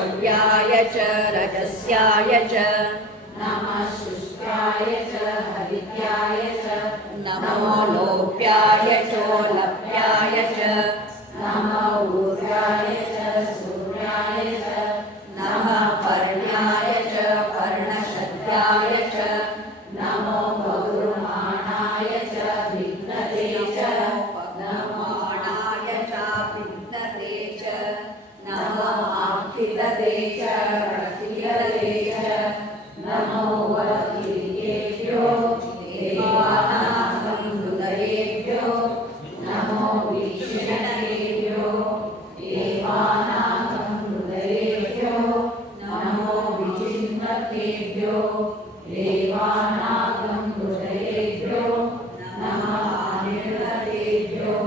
शौर्याय च रजस्याय च नमः शुष्काय च हरिद्याय च नमो लोप्याय चोलप्याय च नमः ऊर्जाय च सूर्याय च नमः पर्ण्याय च पर्णशद्याय च नमो पौर्माणाय च विघ्नते च पद्ममाणाय च विघ्नते च नमो आखिलते च प्रखिलते च नमो वकीर्येभ्यो देवानां हृदयेभ्यो नमो विक्षिणेभ्यो देवानां हृदयेभ्यो नमो विचिन्वकेभ्यो देवानां हृदयेभ्यो नमः निर्णतेभ्यो